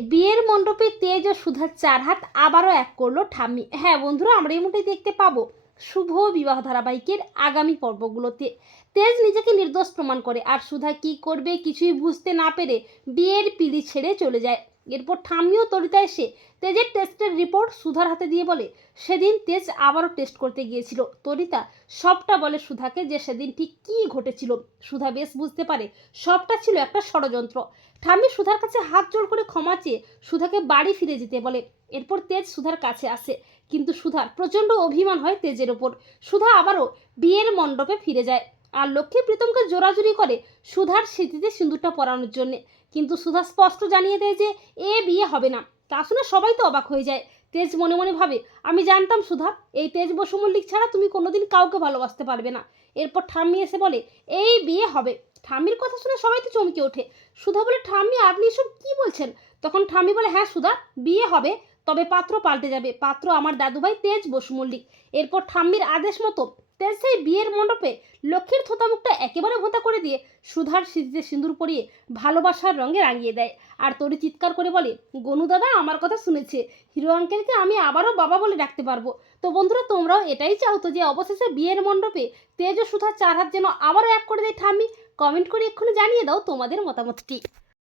বিয়ের মণ্ডপে তেজ ও সুধার চার হাত আবারও এক করল ঠাম্মি। হ্যাঁ বন্ধুরা, আমরা এই মুহূর্তে দেখতে পাবো শুভ বিবাহ ধারাবাহিকের আগামী পর্বগুলোতে। তেজ নিজেকে নির্দোষ প্রমাণ করে, আর সুধা কি করবে কিছুই বুঝতে না পেরে বিয়ের পিলি ছেড়ে চলে যায়। এরপর ঠাম্মিও তরিতা এসে তেজের টেস্টের রিপোর্ট সুধার হাতে দিয়ে বলে, সেদিন তেজ আবারও টেস্ট করতে গিয়েছিল। তরিতা সবটা বলে সুধাকে যে সেদিন ঠিক কী ঘটেছিল, সুধা বেশ বুঝতে পারে, সবটা ছিল একটা ষড়যন্ত্র। ঠাম্মি সুধার কাছে হাত জোড় করে ক্ষমা চেয়ে সুধাকে বাড়ি ফিরে যেতে বলে। এরপর তেজ সুধার কাছে আসে, কিন্তু সুধার প্রচণ্ড অভিমান হয় তেজের ওপর। সুধা আবারও বিয়ের মণ্ডপে ফিরে যায়। আর লক্ষ্মী প্রীতমকে জোরাজুরি করে সুধার স্মৃতিতে সিঁদুরটা পরানোর জন্যে। কিন্তু সুধা স্পষ্ট জানিয়ে দেয় যে এ বিয়ে হবে না। তা শুনে সবাই তো অবাক হয়ে যায়। তেজ মনে মনে ভাবে, আমি জানতাম সুধা, এই তেজ বসু মল্লিক ছাড়া তুমি কোনোদিন কাউকে ভালোবাসতে পারবে না। এরপর ঠাম্মি এসে বলে, এই বিয়ে হবে। ঠাম্মির কথা শুনে সবাই তো চমকে ওঠে। সুধা বলে, ঠাম্মি, আপনি এসব কি বলছেন? তখন ঠাম্মি বলে হ্যাঁ সুধা, বিয়ে হবে, তবে পাত্র পাল্টে যাবে। পাত্র আমার দাদুভাই তেজ বসু মল্লিক। এরপর ঠাম্মির আদেশ মতো তেজ সেই বিয়ের মণ্ডপে লক্ষ্মীর থোতা মুখটা একেবারে ভোতা করে দিয়ে সুধার স্মৃতিতে সিঁদুর পরিয়ে ভালোবাসার রঙে রাঙিয়ে দেয়। আর তরি চিৎকার করে বলে, গনু দাদা, আমার কথা শুনেছে। হিরো আঙ্কেলকে আমি আবারও বাবা বলে ডাকতে পারব। তো বন্ধুরা, তোমরাও এটাই চাও তো যে অবশেষে বিয়ের মণ্ডপে তেজ সুধার চার হাত যেন আবারও এক করে দেয় ঠাম্মি? কমেন্ট করে এক্ষুনি জানিয়ে দাও তোমাদের মতামতটি।